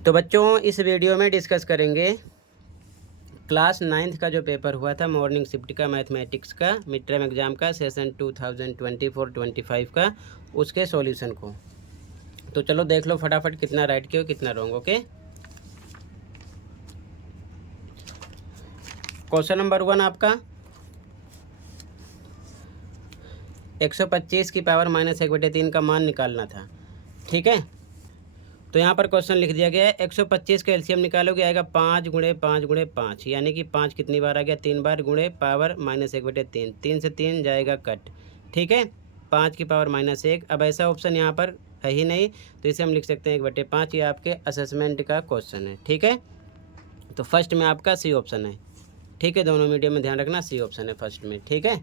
तो बच्चों इस वीडियो में डिस्कस करेंगे क्लास 9th का जो पेपर हुआ था मॉर्निंग शिफ्ट का मैथमेटिक्स का मिड टर्म एग्ज़ाम का सेशन 2024-25 का उसके सॉल्यूशन को। तो चलो देख लो फटाफट कितना राइट किया कितना रॉन्ग। ओके, क्वेश्चन नंबर 1 आपका 125 की पावर -1/3 का मान निकालना था। ठीक है, तो यहाँ पर क्वेश्चन लिख दिया गया है 125 का एलसीएम निकालोगे आएगा 5 × 5 × 5 यानी कि 5 कितनी बार आ गया 3 बार गुणे पावर -1/3 3 से 3 जाएगा कट। ठीक है, 5 की पावर -1। अब ऐसा ऑप्शन यहाँ पर है ही नहीं तो इसे हम लिख सकते हैं 1/5। ये आपके असेसमेंट का क्वेश्चन है। ठीक है, तो फर्स्ट में आपका सी ऑप्शन है। ठीक है, दोनों मीडियम में ध्यान रखना, सी ऑप्शन है फर्स्ट में। ठीक है,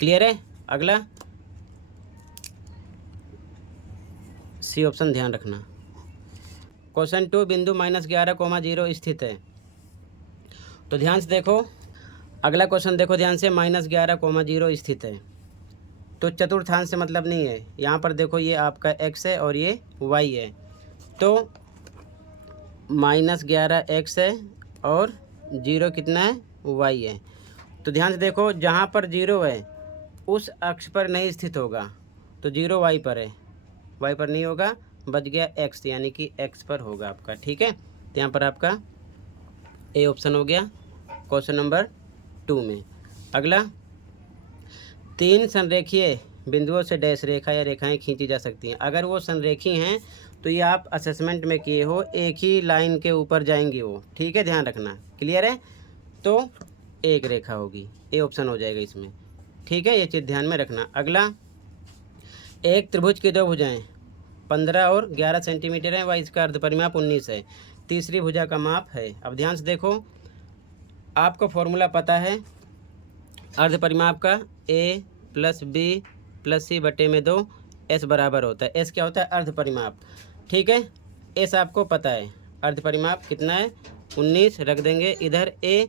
क्लियर है। अगला सी ऑप्शन ध्यान रखना। क्वेश्चन 2 बिंदु -11,0 स्थित है। तो ध्यान से देखो, अगला क्वेश्चन देखो ध्यान से, -11,0 स्थित है। तो चतुर्थांश से मतलब नहीं है। यहाँ पर देखो ये आपका x है और ये y है। तो -11 x है और 0 कितना है y है। तो ध्यान से देखो, जहाँ पर 0 है उस अक्ष पर नहीं स्थित होगा। तो 0 y पर है, y पर नहीं होगा, बच गया x यानी कि x पर होगा आपका। ठीक है, तो यहाँ पर आपका ए ऑप्शन हो गया क्वेश्चन नंबर 2 में। अगला 3 संरेखीय बिंदुओं से डैश रेखा या रेखाएं खींची जा सकती हैं। अगर वो संरेखी हैं तो ये आप असेसमेंट में किए हो, एक ही लाइन के ऊपर जाएंगी वो। ठीक है, ध्यान रखना, क्लियर है। तो एक रेखा होगी, ए ऑप्शन हो जाएगा इसमें। ठीक है, ये चीज़ ध्यान में रखना। अगला एक त्रिभुज की दो भुजाएं 15 और 11 सेंटीमीटर है व इसका अर्धपरिमाप 19 है। तीसरी भुजा का माप है। अब ध्यान से देखो, आपको फॉर्मूला पता है अर्धपरिमाप का, a + b + c बटे में 2 s बराबर होता है। s क्या होता है अर्धपरिमाप। ठीक है, s आपको पता है, अर्धपरिमाप कितना है 19 रख देंगे इधर। a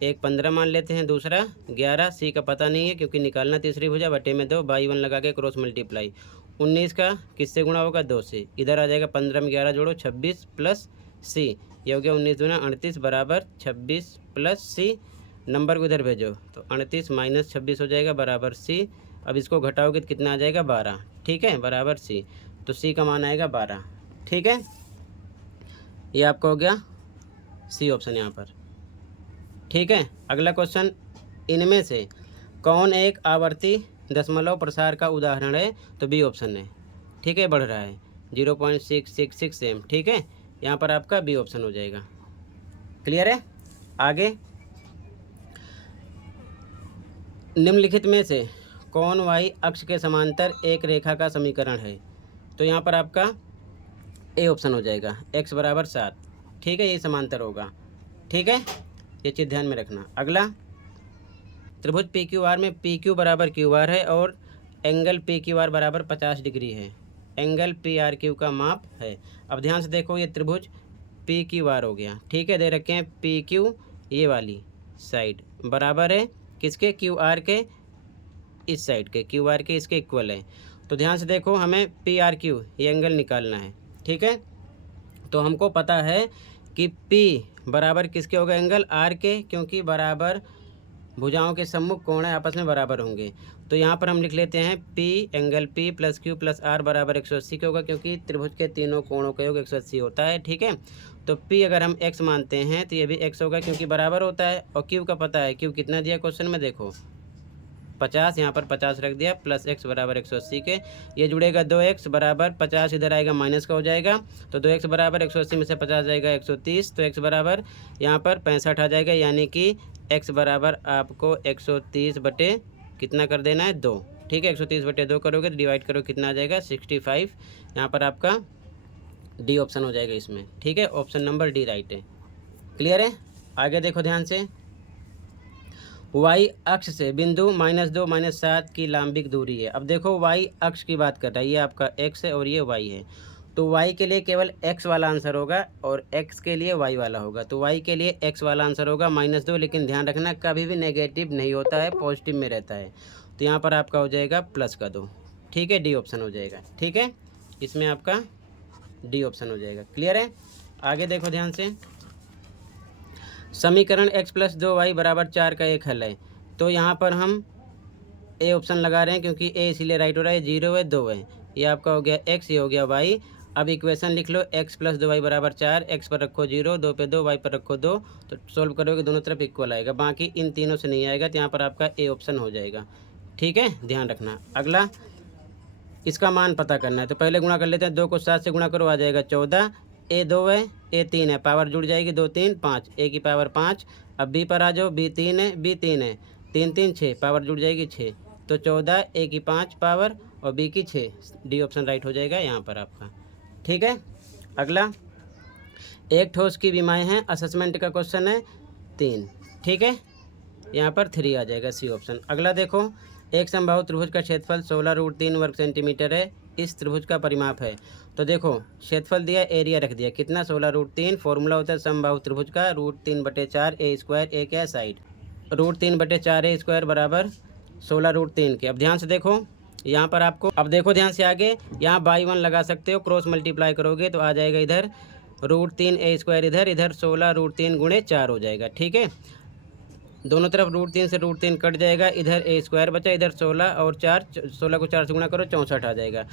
एक 15 मान लेते हैं, दूसरा 11, c का पता नहीं है क्योंकि निकालना तीसरी भुजा, बटे में 2 बाई 1 लगा के क्रॉस मल्टीप्लाई। 19 का किससे गुणा होगा 2 से, इधर आ जाएगा 15 में 11 जोड़ो 26 + c, ये हो गया 19 दूना 38 बराबर 26 + c। नंबर को इधर भेजो तो 38 - 26 हो जाएगा बराबर c। अब इसको घटाओगे तो कितना आ जाएगा 12। ठीक है, बराबर c, तो c का मान आएगा 12। ठीक है, ये आपका हो गया सी ऑप्शन यहाँ पर। ठीक है, अगला क्वेश्चन, इनमें से कौन एक आवर्ती दशमलव प्रसार का उदाहरण है। तो बी ऑप्शन है। ठीक है, बढ़ रहा है 0.666 एम। ठीक है, यहाँ पर आपका बी ऑप्शन हो जाएगा। क्लियर है। आगे निम्नलिखित में से कौन y अक्ष के समांतर एक रेखा का समीकरण है। तो यहाँ पर आपका ए ऑप्शन हो जाएगा, x बराबर 7। ठीक है, ये समांतर होगा। ठीक है, ये चीज़ ध्यान में रखना। अगला त्रिभुज पी क्यू आर में पी क्यू बराबर क्यू आर है और एंगल पी क्यू आर बराबर 50 डिग्री है। एंगल पी आर क्यू का माप है। अब ध्यान से देखो, ये त्रिभुज पी क्यू आर हो गया। ठीक है, दे रखे हैं पी क्यू, ये वाली साइड बराबर है किसके, क्यू आर के, इस साइड के क्यू आर के इसके इक्वल है। तो ध्यान से देखो, हमें पी आर क्यू ये एंगल निकालना है। ठीक है, तो हमको पता है कि P बराबर किसके होगा एंगल R के, क्योंकि बराबर भुजाओं के सम्मुख कोण है आपस में बराबर होंगे। तो यहाँ पर हम लिख लेते हैं P angle P + Q + R बराबर 180 के होगा, क्योंकि त्रिभुज के तीनों कोणों का योग 180 होता है। ठीक है, तो P अगर हम x मानते हैं तो ये भी x होगा क्योंकि बराबर होता है। और Q का पता है, Q कितना दिया क्वेश्चन में देखो 50, यहाँ पर 50 रख दिया, + x बराबर 180 के। ये जुड़ेगा 2x बराबर 50, इधर आएगा माइनस का हो जाएगा। तो 2x बराबर 180 में से 50 जाएगा 130, तो x बराबर यहाँ पर 65 आ जाएगा, यानी कि x बराबर आपको 130 बटे कितना कर देना है 2। ठीक है, 130 बटे 2 करोगे तो डिवाइड करो कितना आ जाएगा 65। यहाँ पर आपका डी ऑप्शन हो जाएगा इसमें। ठीक है, ऑप्शन नंबर डी राइट है। क्लियर है। आगे देखो ध्यान से, y अक्ष से बिंदु -2 -7 की लांबिक दूरी है। अब देखो y अक्ष की बात कर रहा है, ये आपका x है और ये y है। तो y के लिए केवल x वाला आंसर होगा और x के लिए y वाला होगा। तो y के लिए x वाला आंसर होगा -2, लेकिन ध्यान रखना कभी भी नेगेटिव नहीं होता है, पॉजिटिव में रहता है। तो यहाँ पर आपका हो जाएगा +2। ठीक है, डी ऑप्शन हो जाएगा। ठीक है, इसमें आपका डी ऑप्शन हो जाएगा। क्लियर है? आगे देखो ध्यान से, समीकरण x प्लस 2y बराबर 4 का एक हल है। तो यहाँ पर हम ए ऑप्शन लगा रहे हैं क्योंकि ए इसीलिए राइट हो रहा है, 0 है 2 है, ये आपका हो गया x, ये हो गया y। अब इक्वेशन लिख लो, x प्लस 2y बराबर 4, x पर रखो 0, 2 पे 2, y पर रखो 2, तो सोल्व करोगे दोनों तरफ इक्वल आएगा, बाकी इन तीनों से नहीं आएगा, तो यहाँ पर आपका ए ऑप्शन हो जाएगा। ठीक है, ध्यान रखना। अगला इसका मान पता करना है, तो पहले गुणा कर लेते हैं। 2 को 7 से गुणा करो, आ जाएगा 14। ए 2 है, ए 3 है, पावर जुड़ जाएगी, 2 3 5, ए की पावर 5। अब बी पर आ जाओ, बी 3 है, बी 3 है, 3 3 6, पावर जुड़ जाएगी 6, तो 14, ए की 5 पावर और बी की 6, डी ऑप्शन राइट हो जाएगा यहाँ पर आपका। ठीक है, अगला एक ठोस की विमाएँ हैं, असेसमेंट का क्वेश्चन है 3। ठीक है, यहाँ पर 3 आ जाएगा, सी ऑप्शन। अगला देखो, एक समबाहु त्रिभुज का क्षेत्रफल 16√3 वर्ग सेंटीमीटर है, इस त्रिभुज का परिमाप है। तो देखो क्षेत्रफल दिया, एरिया रख दिया, कितना 16√3, फॉर्मूला होता है समबाहु त्रिभुज का √3/4 ए स्क्वायर, ए क्या है साइड, √3/4 ए स्क्वायर बराबर 16√3 के। अब ध्यान से देखो यहाँ पर आपको, अब देखो ध्यान से आगे, यहाँ बाई 1 लगा सकते हो, क्रॉस मल्टीप्लाई करोगे तो आ जाएगा इधर √3 ए स्क्वायर, इधर 16√3 गुणे 4 हो जाएगा। ठीक है, दोनों तरफ √3 से √3 कट जाएगा, इधर ए स्क्वायर बचा, इधर 16 और 4, 16 को 4 से गुणा करो 64 आ जाएगा।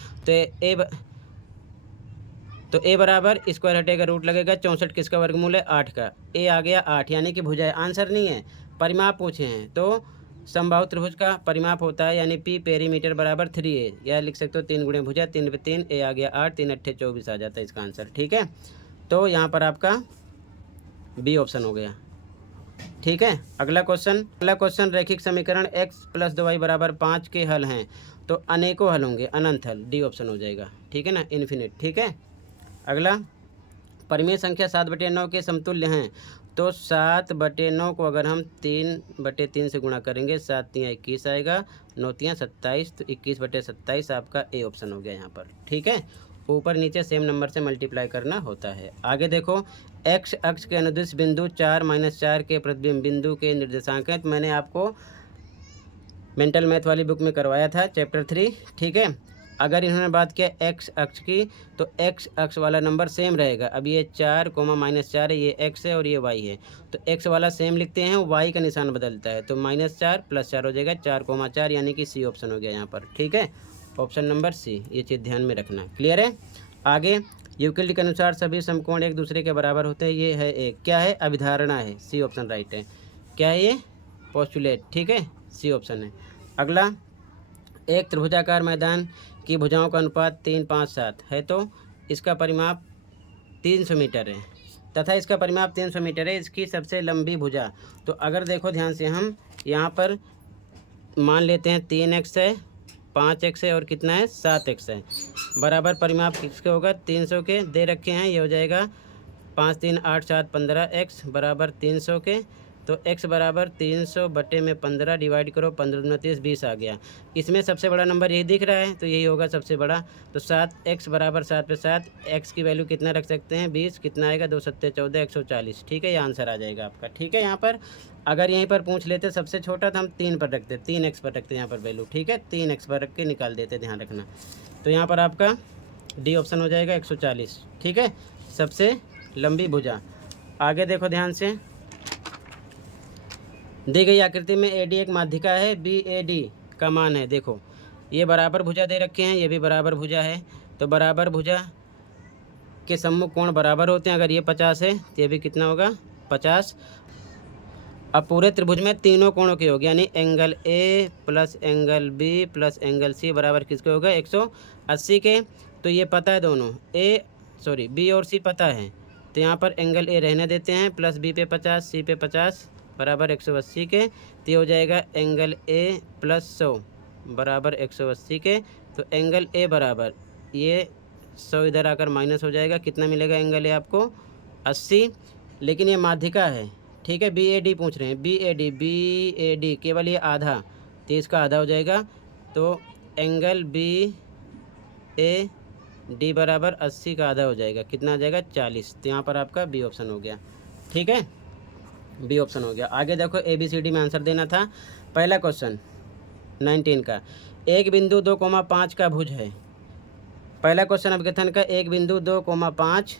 तो ए बराबर स्क्वायर हटेगा, रूट लगेगा, 64 किसका वर्गमूल है, 8 का, ए आ गया 8, यानी कि भुजा है। आंसर नहीं है, परिमाप पूछे हैं, तो समबाहु त्रिभुज का परिमाप होता है यानी पी पेरीमीटर बराबर 3a, या लिख सकते हो 3 गुणे भुजा, 3 पे 3, ए आ गया 8, 3 8 24 आ जाता है इसका आंसर। ठीक है, तो यहाँ पर आपका बी ऑप्शन हो गया। ठीक है, अगला क्वेश्चन रैखिक समीकरण x प्लस 2y बराबर 5 के हल हैं, तो अनेकों हल होंगे, अनंत हल, डी ऑप्शन हो जाएगा। ठीक है ना, इन्फिनिट। ठीक है, अगला परिमेय संख्या 7/9 के समतुल्य हैं, तो 7/9 को अगर हम 3/3 से गुणा करेंगे, 7 3 21 आएगा, 9 3 27, तो 21/27 आपका ए ऑप्शन हो गया यहाँ पर। ठीक है, ऊपर नीचे सेम नंबर से मल्टीप्लाई करना होता है। आगे देखो, एक्स अक्ष के अनुदिश बिंदु 4-4 के प्रतिबिंब बिंदु के निर्देशांक हैं, तो मैंने आपको मेंटल मैथ वाली बुक में करवाया था, चैप्टर 3। ठीक है, अगर इन्होंने बात किया एक्स अक्ष की, तो एक्स अक्ष वाला नंबर सेम रहेगा। अब ये 4, -4 है, ये एक्स है और ये वाई है, तो एक्स वाला सेम लिखते हैं, वाई का निशान बदलता है, तो -4 + 4 हो जाएगा, 4, 4 यानी कि सी ऑप्शन हो गया यहाँ पर। ठीक है, ऑप्शन नंबर सी, ये चीज़ ध्यान में रखना। क्लियर है? आगे यूक्लिड के अनुसार सभी समकोण एक दूसरे के बराबर होते हैं, ये है एक, क्या है, अभिधारणा है, सी ऑप्शन राइट है। क्या है ये, पोस्टुलेट। ठीक है, सी ऑप्शन है। अगला, एक त्रिभुजाकार मैदान की भुजाओं का अनुपात 3-5-7 है, तो इसका परिमाप 300 मीटर है, तथा इसका परिमाप 300 मीटर है, इसकी सबसे लंबी भुजा। तो अगर देखो ध्यान से, हम यहाँ पर मान लेते हैं 3x है, 5x है और कितना है, 7x है, बराबर परिमाप किसके होगा, 300 के दे रखे हैं, ये हो जाएगा 5 3 8 7 15x बराबर 300 के, तो x बराबर 300/15 डिवाइड करो, 15 दूना 30, 20 आ गया। इसमें सबसे बड़ा नंबर यही दिख रहा है, तो यही होगा सबसे बड़ा, तो 7x बराबर 7 पे 7, x की वैल्यू कितना रख सकते हैं, 20, कितना आएगा, 2 7 14, 140। ठीक है, ये आंसर आ जाएगा आपका। ठीक है, यहाँ पर अगर यहीं पर पूछ लेते सबसे छोटा, तो हम 3 पर रखते, 3x पर रखते यहाँ पर वैल्यू। ठीक है, 3x पर रख के निकाल देते, ध्यान रखना। तो यहाँ पर आपका डी ऑप्शन हो जाएगा 140। ठीक है, सबसे लंबी भुजा। आगे देखो ध्यान से, दी गई आकृति में AD एक माध्यिका है, BAD का मान है। देखो ये बराबर भुजा दे रखे हैं, ये भी बराबर भुजा है, तो बराबर भुजा के सम्मुख कोण बराबर होते हैं। अगर ये 50 है तो ये भी कितना होगा, 50। अब पूरे त्रिभुज में तीनों कोणों के होगी, यानी angle A plus angle B plus angle C बराबर किसके होगा, 180 के। तो ये पता है दोनों, B और C पता है, तो यहाँ पर एंगल A रहने देते हैं, प्लस B पे 50, C पे 50 बराबर 180 के, तो ये हो जाएगा एंगल A प्लस 100 बराबर 180 के। तो एंगल A बराबर ये 100 इधर आकर माइनस हो जाएगा, कितना मिलेगा एंगल A आपको, 80। लेकिन ये माध्यिका है, ठीक है, BAD पूछ रहे हैं, BAD केवल ये आधा, तो इसका आधा हो जाएगा, तो एंगल BAD बराबर 80 का आधा हो जाएगा, कितना आ जाएगा, 40। तो यहाँ पर आपका बी ऑप्शन हो गया। ठीक है, बी ऑप्शन हो गया। आगे देखो, ABCD में आंसर देना था। पहला क्वेश्चन 19 का, एक बिंदु 2,5 का भुज है, पहला क्वेश्चन अभिकथन का 1 बिंदु 2,5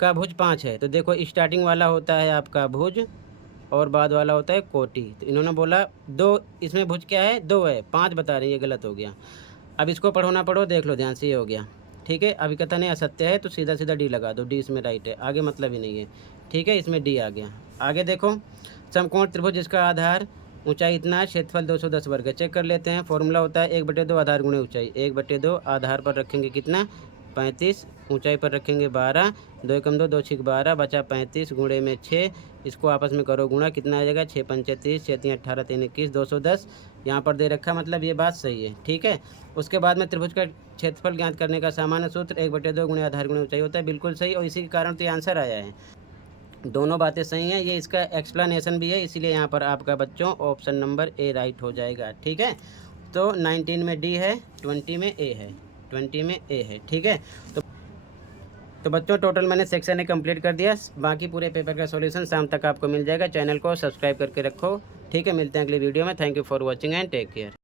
का भुज 5 है। तो देखो स्टार्टिंग वाला होता है आपका भुज और बाद वाला होता है कोटि। तो इन्होंने बोला 2, इसमें भुज क्या है 2 है, 5 बता रही है, गलत हो गया। अब इसको पढ़ो ना पढ़ो देख लो ध्यान से, ये हो गया। ठीक है, अभिकथन है असत्य है तो सीधा सीधा डी लगा दो, डी इसमें राइट है, आगे मतलब ही नहीं है। ठीक है, इसमें डी आ गया। आगे देखो समकोण त्रिभुज जिसका आधार ऊंचाई इतना है, क्षेत्रफल 210 वर्ग है। चेक कर लेते हैं, फॉर्मूला होता है 1/2 आधार गुणे ऊंचाई। 1/2 आधार पर रखेंगे कितना 35, ऊंचाई पर रखेंगे 12, 2 एकम 2, 2 छीक 12, बचा 35 गुणे में 6। इसको आपस में करो गुणा, कितना आ जाएगा 6 पंचे 30, 6 3 18, 3 21, 210 यहाँ पर दे रखा, मतलब ये बात सही है। ठीक है, उसके बाद में त्रिभुज का क्षेत्रफल ज्ञात करने का सामान्य सूत्र 1/2 गुणे आधार गुणे ऊंचाई होता है, बिल्कुल सही, और इसी के कारण तो ये आंसर आया है। दोनों बातें सही हैं, ये इसका एक्सप्लेनेशन भी है, इसीलिए यहाँ पर आपका बच्चों ऑप्शन नंबर ए राइट हो जाएगा। ठीक है, तो 19 में डी है, 20 में ए है, 20 में ए है। ठीक है, तो बच्चों टोटल मैंने सेक्शन ए कंप्लीट कर दिया, बाकी पूरे पेपर का सॉल्यूशन शाम तक आपको मिल जाएगा। चैनल को सब्सक्राइब करके रखो। ठीक है, मिलते हैं अगली वीडियो में। Thank you for watching and take care.